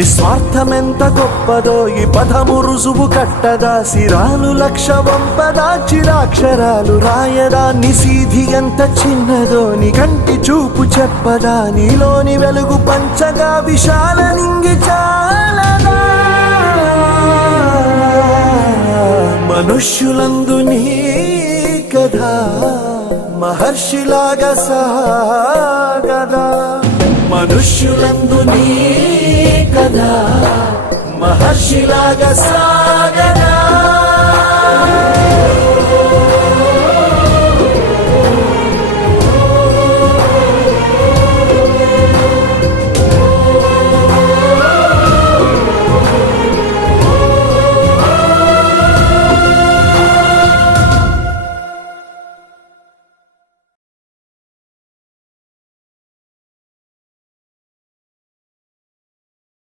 నిస్వార్థమెంత గొప్పదో ఈ పదము రుజువు కట్టదా, సిరాలు లక్ష వంపదా, చిరాక్షరాలు రాయదా, నిసీధి ఎంత చిన్నదో నీ కంటి చూపు చెప్పదా, నీలోని వెలుగు పంచగా విశాల నింగి చాలదా. మనుష్యులందు నీ కథ మహర్షిలాగా సాగదా, మనుష్యులందు నీ కథ మహర్షిలాగా సాగదా.